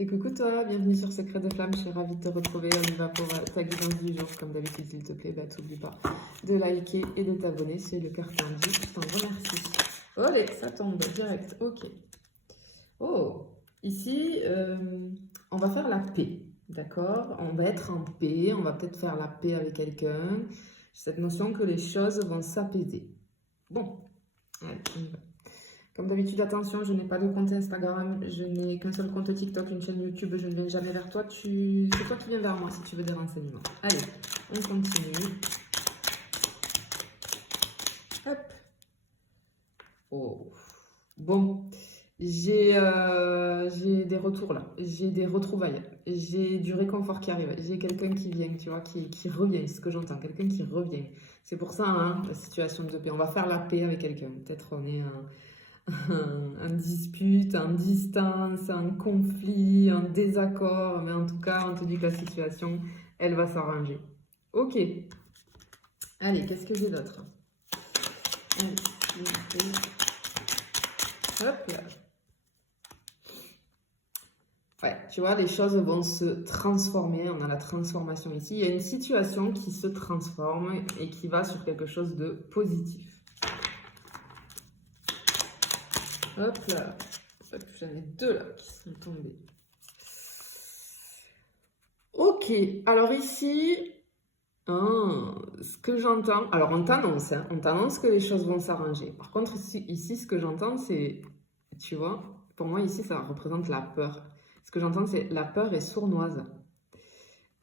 Et coucou toi, bienvenue sur Secret de Flamme, je suis ravie de te retrouver. On y va pour ta guidance du jour. Comme d'habitude, s'il te plaît, t'oublie pas de liker et de t'abonner. C'est le cœur tendu, je t'en remercie. Allez, ça tombe direct, ok. Oh, ici, on va faire la paix, d'accord? On va être en paix, on va peut-être faire la paix avec quelqu'un. J'ai cette notion que les choses vont s'apaiser. Bon, allez, on y va. Comme d'habitude, attention, je n'ai pas de compte Instagram, je n'ai qu'un seul compte TikTok, une chaîne YouTube, je ne viens jamais vers toi. C'est toi qui viens vers moi si tu veux des renseignements. Allez, on continue. Hop. Oh. Bon, j'ai des retours là, j'ai des retrouvailles, j'ai du réconfort qui arrive, j'ai quelqu'un qui vient, tu vois, qui revient, c'est ce que j'entends, quelqu'un qui revient. C'est pour ça, hein, la situation de paix. On va faire la paix avec quelqu'un. Peut-être on est un dispute, un distance, un conflit, un désaccord, mais en tout cas, on te dit que la situation, elle va s'arranger. Ok. Allez, qu'est-ce que j'ai d'autre? Hop là. Ouais, tu vois, les choses vont se transformer. On a la transformation ici. Il y a une situation qui se transforme et qui va sur quelque chose de positif. Hop là. J'en ai deux là qui sont tombés. Ok, alors ici, ce que j'entends, alors on t'annonce, hein, on t'annonce que les choses vont s'arranger. Par contre, ici, ce que j'entends, c'est, tu vois, pour moi ici, ça représente la peur. Ce que j'entends, c'est la peur est sournoise.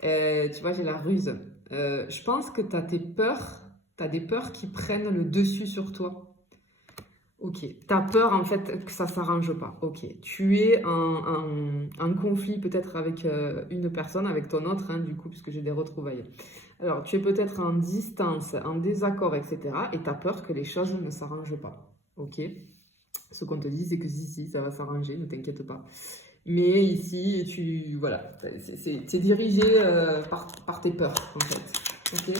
Tu vois, j'ai la ruse. Je pense que tu as des peurs qui prennent le dessus sur toi. Ok, t'as peur en fait que ça s'arrange pas. Ok, tu es en conflit peut-être avec une personne, avec ton autre, hein, du coup, puisque j'ai des retrouvailles. Alors, tu es peut-être en distance, en désaccord, etc. Et t'as peur que les choses ne s'arrangent pas. Ok, ce qu'on te dit, c'est que si, ça va s'arranger, ne t'inquiète pas. Mais ici, voilà, c'est dirigé par tes peurs, en fait. Ok,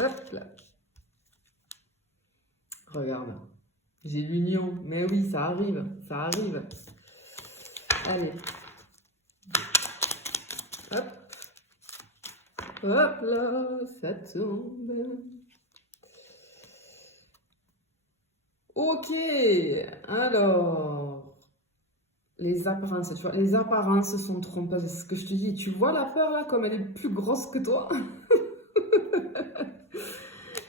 hop là. Regarde. J'ai l'union. Mais oui, ça arrive. Ça arrive. Allez. Hop. Hop là. Ça tombe. Ok. Alors. Les apparences. Tu vois, les apparences sont trompeuses. C'est ce que je te dis. Tu vois la peur là, comme elle est plus grosse que toi.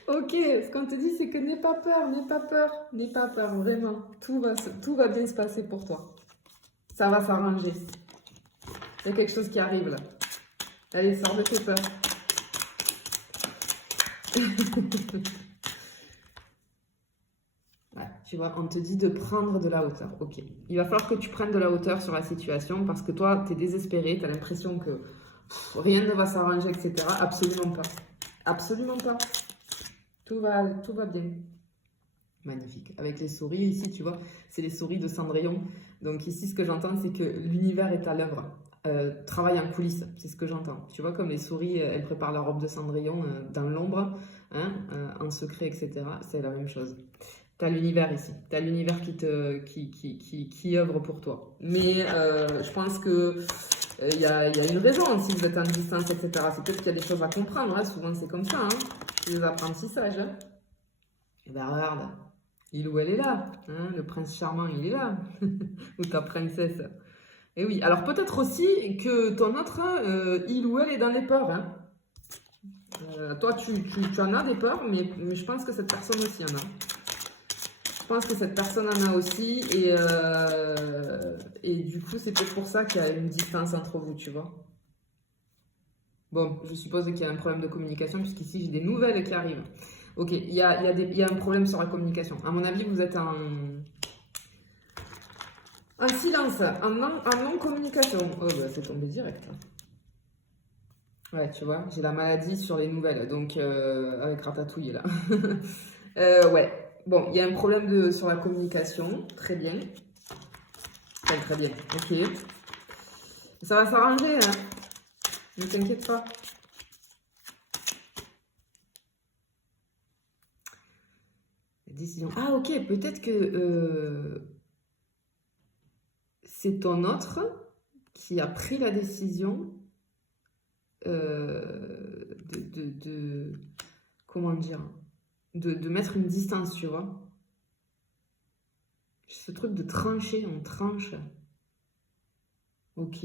Ok. Ce qu'on te dit, c'est que n'aie pas peur. N'aie pas peur. N'aie pas peur. Vraiment. Tout va bien se passer pour toi. Ça va s'arranger. Il y a quelque chose qui arrive là. Allez, sors de tes peurs. Ouais, tu vois, on te dit de prendre de la hauteur. Ok. Il va falloir que tu prennes de la hauteur sur la situation parce que toi, tu es désespéré, tu as l'impression que rien ne va s'arranger, etc. Absolument pas. Absolument pas. Tout va bien. Magnifique. Avec les souris ici, tu vois, c'est les souris de Cendrillon. Donc ici, ce que j'entends, c'est que l'univers est à l'œuvre. Travaille en coulisses, c'est ce que j'entends. Tu vois, comme les souris, elles préparent la robe de Cendrillon dans l'ombre, hein, en secret, etc. C'est la même chose. Tu as l'univers ici. Tu as l'univers qui œuvre pour toi. Mais je pense que il y a une raison si vous êtes en distance, etc. C'est peut-être qu'il y a des choses à comprendre. Hein. Souvent, c'est comme ça. Hein. C'est des apprentissages. Hein. Et ben regarde, il ou elle est là. Hein. Le prince charmant, il est là. Ou ta princesse. Et oui. Alors peut-être aussi que ton autre, il ou elle est dans les peurs. Hein. Toi, tu en as des peurs, mais je pense que cette personne aussi en a. Je pense que cette personne en a aussi et du coup c'est peut-être pour ça qu'il y a une distance entre vous, tu vois. Bon, je suppose qu'il y a un problème de communication puisqu'ici j'ai des nouvelles qui arrivent. Ok, il y a un problème sur la communication. À mon avis, vous êtes en silence, en non-communication. Oh bah c'est tombé direct. Ouais, tu vois, j'ai la maladie sur les nouvelles, donc avec Ratatouille là. Ouais, bon, il y a un problème sur la communication, très bien. Enfin, très bien, ok. Ça va s'arranger, hein. Ne t'inquiète pas. Décision. Ah, ok, peut-être que c'est ton autre qui a pris la décision comment dire, de mettre une distance, tu vois. Ce truc de trancher, on tranche. Ok.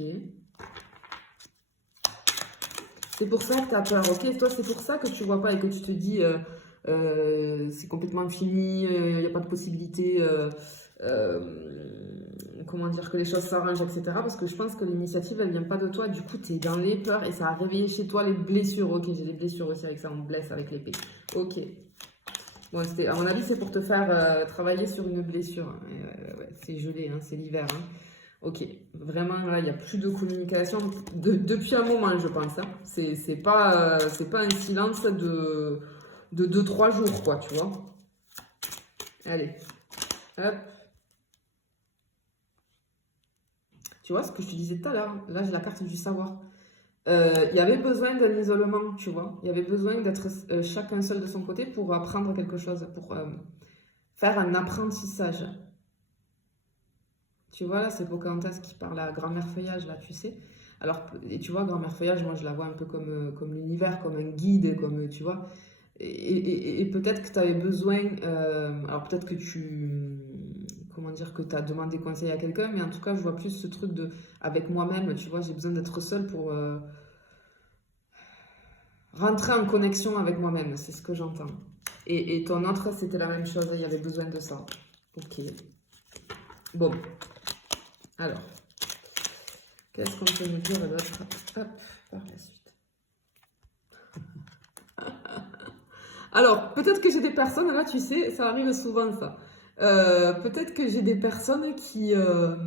C'est pour ça que tu as peur, ok? Toi, c'est pour ça que tu vois pas et que tu te dis c'est complètement fini, il n'y a pas de possibilité, comment dire, que les choses s'arrangent, etc. Parce que je pense que l'initiative, elle vient pas de toi. Du coup, tu es dans les peurs et ça a réveillé chez toi les blessures. Ok, j'ai des blessures aussi avec ça, on me blesse avec l'épée. Ok. Bon, à mon avis, c'est pour te faire travailler sur une blessure. Ouais, c'est gelé, hein, c'est l'hiver. Hein. Ok, vraiment, là, il n'y a plus de communication depuis un moment, je pense. Hein. C'est pas un silence de 2-3 jours, quoi, tu vois. Allez, hop. Tu vois ce que je te disais tout à l'heure, là, j'ai la carte du savoir. Il y avait besoin d'un isolement, tu vois. Il y avait besoin d'être chacun seul de son côté pour apprendre quelque chose, pour faire un apprentissage. Tu vois, là, c'est Pocahontas qui parle à grand-mère feuillage, là, tu sais. Alors, et tu vois, grand-mère feuillage, moi, je la vois un peu comme l'univers, comme un guide, comme, tu vois. Et peut-être que tu avais besoin, alors peut-être que comment dire, que tu as demandé conseil à quelqu'un, mais en tout cas, je vois plus ce truc de, avec moi-même, tu vois, j'ai besoin d'être seule pour rentrer en connexion avec moi-même, c'est ce que j'entends. Et ton autre, c'était la même chose, il y avait besoin de ça. Ok. Bon. Alors, qu'est-ce qu'on peut nous dire d'autre? Hop, par la suite. Alors, peut-être que j'ai des personnes, là, tu sais, ça arrive souvent, ça. Peut-être que j'ai des personnes qui ont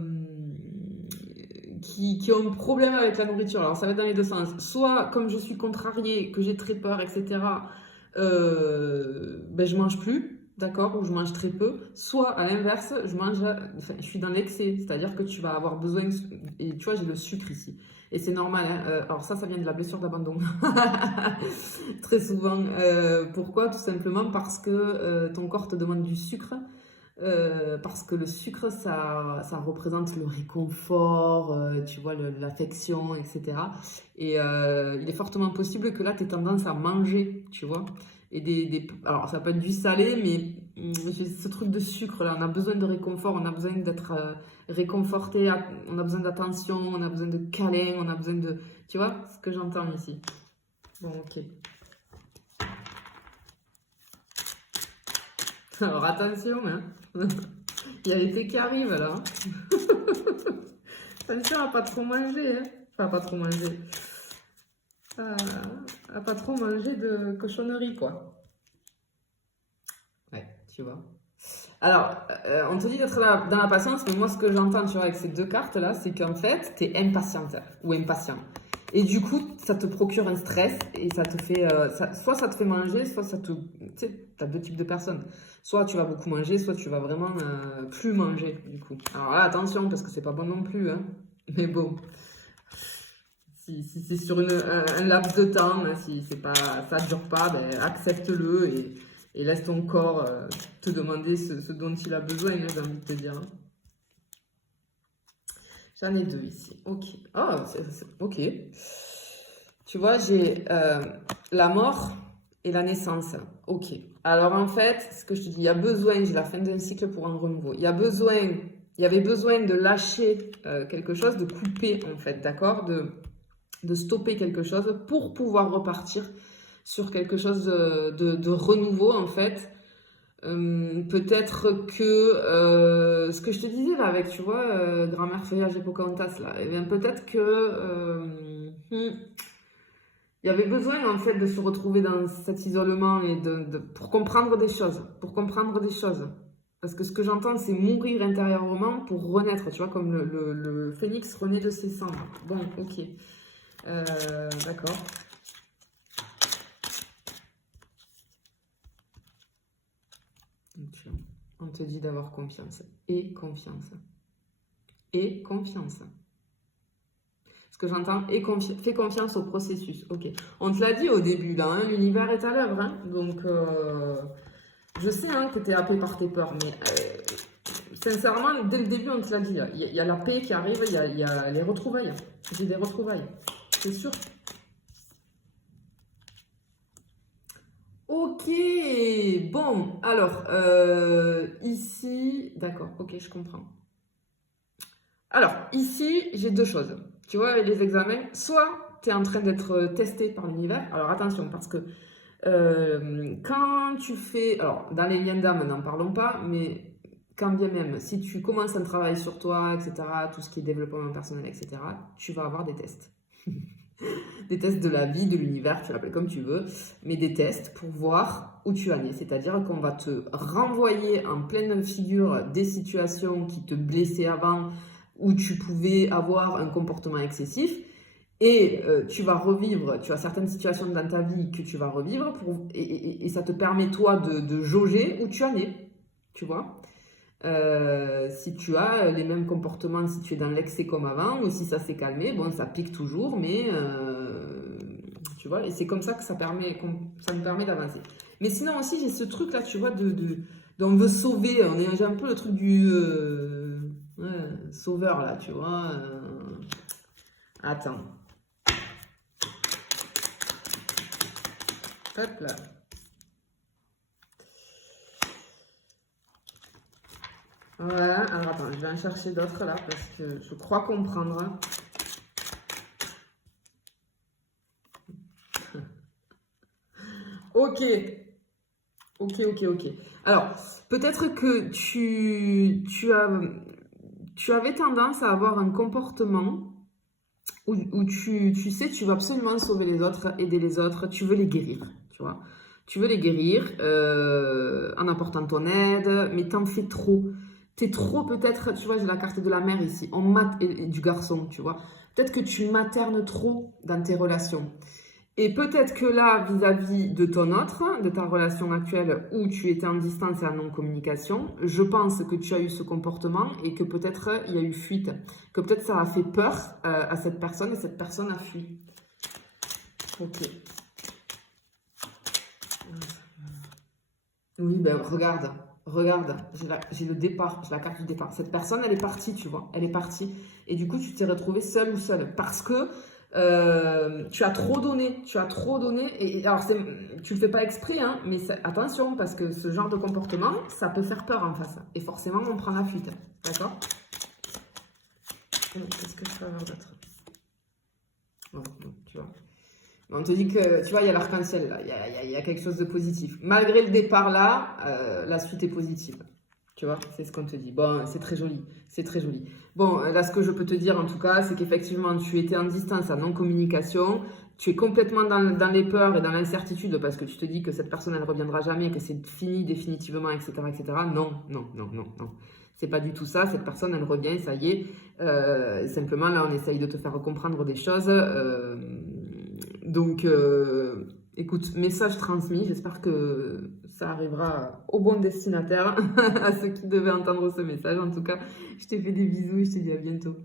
un problème avec la nourriture. Alors, ça va être dans les deux sens. Soit, comme je suis contrariée, que j'ai très peur, etc., ben, je mange plus, d'accord, ou je mange très peu. Soit, à l'inverse, je suis dans l'excès. C'est-à-dire que tu vas avoir besoin, et tu vois, j'ai le sucre ici. Et c'est normal, hein. Alors ça vient de la blessure d'abandon. Très souvent. Pourquoi? Tout simplement parce que ton corps te demande du sucre. Parce que le sucre, ça représente le réconfort, tu vois, l'affection, etc. Et il est fortement possible que là, tu aies tendance à manger, tu vois. Alors, ça peut être du salé, mais j'ai ce truc de sucre, là. On a besoin de réconfort, on a besoin d'être réconforté, on a besoin d'attention, on a besoin de câlin, on a besoin de... Tu vois ce que j'entends ici? Bon, ok. Alors, attention, hein. Il y a l'été qui arrive, là. Attention à pas trop manger, hein. Enfin, pas trop manger. À pas trop manger de cochonnerie, quoi. Ouais, tu vois. Alors, on te dit d'être dans la patience, mais moi, ce que j'entends, tu vois, avec ces deux cartes-là, c'est qu'en fait, tu es impatiente ou impatient. Et du coup, ça te procure un stress et ça te fait... soit ça te fait manger, soit ça te... Tu sais, tu as deux types de personnes. Soit tu vas beaucoup manger, soit tu vas vraiment plus manger, du coup. Alors là, attention, parce que c'est pas bon non plus, hein. Mais bon, si c'est sur un laps de temps, hein, si c'est pas, ça dure pas, ben, accepte-le et laisse ton corps te demander ce dont il a besoin, hein, j'ai envie de te dire. Hein. J'en ai deux ici. Ok. Oh, ok. Tu vois, j'ai la mort et la naissance. Ok. Alors en fait, ce que je te dis, il y a besoin, j'ai la fin d'un cycle pour un renouveau. Il y avait besoin de lâcher quelque chose, de couper en fait, d'accord, de stopper quelque chose pour pouvoir repartir sur quelque chose de renouveau en fait. Peut-être que ce que je te disais là avec, tu vois, grammaire, feuillage et Pocahontas là, eh bien peut-être que il y avait besoin en fait de se retrouver dans cet isolement et pour comprendre des choses, Parce que ce que j'entends, c'est mourir intérieurement pour renaître, tu vois, comme le phénix renaît de ses cendres. Bon, ok. D'accord. On te dit d'avoir confiance. Et confiance. Et confiance. Ce que j'entends, fais confiance au processus. Ok. On te l'a dit au début, là, hein, l'univers est à l'œuvre. Hein, donc, je sais hein, que tu es happé par tes peurs, mais sincèrement, dès le début, on te l'a dit, il y a la paix qui arrive, il y a les retrouvailles. J'ai des retrouvailles, c'est sûr. Ok, bon, alors, ici, d'accord, ok, je comprends. Alors, ici, j'ai deux choses. Tu vois, avec les examens, soit tu es en train d'être testé par l'univers, alors attention, parce que quand tu fais, alors dans les liens d'âme, n'en parlons pas, mais quand bien même, si tu commences un travail sur toi, etc., tout ce qui est développement personnel, etc., tu vas avoir des tests. Des tests de la vie, de l'univers, tu l'appelles comme tu veux, mais des tests pour voir où tu en es. C'est-à-dire qu'on va te renvoyer en pleine figure des situations qui te blessaient avant, où tu pouvais avoir un comportement excessif. Et tu vas revivre, tu as certaines situations dans ta vie que tu vas revivre et ça te permet toi de jauger où tu en es, tu vois. Si tu as les mêmes comportements, si tu es dans l'excès comme avant, ou si ça s'est calmé, bon, ça pique toujours, mais tu vois, et c'est comme ça que ça me permet d'avancer. Mais sinon aussi, j'ai ce truc-là, tu vois, on veut sauver, j'ai un peu le truc du sauveur, là, tu vois. Attends. Hop là. Voilà, alors attends, je vais en chercher d'autres là parce que je crois comprendre. Ok, ok. Alors, peut-être que tu avais tendance à avoir un comportement où tu sais, tu veux absolument sauver les autres, aider les autres, tu veux les guérir, tu vois. Tu veux les guérir en apportant ton aide, mais t'en fais trop. T'es trop peut-être, tu vois, j'ai la carte de la mère ici, et du garçon, tu vois. Peut-être que tu maternes trop dans tes relations. Et peut-être que là, vis-à-vis de ton autre, de ta relation actuelle où tu étais en distance et en non-communication, je pense que tu as eu ce comportement et que peut-être il y a eu fuite. Que peut-être ça a fait peur à cette personne et cette personne a fui. Ok. Oui, ben regarde, j'ai le départ, j'ai la carte du départ. Cette personne, elle est partie, tu vois, elle est partie. Et du coup, tu t'es retrouvé seul ou seule parce que tu as trop donné, Et alors, tu le fais pas exprès, hein, mais attention, parce que ce genre de comportement, ça peut faire peur en face. Et forcément, on prend la fuite, d'accord? Qu'est-ce que je peux avoir d'autre? Bon, tu vois. On te dit que, tu vois, il y a l'arc-en-ciel là, il y a quelque chose de positif. Malgré le départ là, la suite est positive. Tu vois, c'est ce qu'on te dit. Bon, c'est très joli, c'est très joli. Bon, là, ce que je peux te dire en tout cas, c'est qu'effectivement, tu étais en distance, en non-communication. Tu es complètement dans les peurs et dans l'incertitude parce que tu te dis que cette personne, elle ne reviendra jamais, que c'est fini définitivement, etc., etc. Non. C'est pas du tout ça. Cette personne, elle revient, ça y est. Simplement, là, on essaye de te faire comprendre des choses. Donc, écoute, message transmis. J'espère que ça arrivera au bon destinataire, à ceux qui devaient entendre ce message. En tout cas, je te fais des bisous et je te dis à bientôt.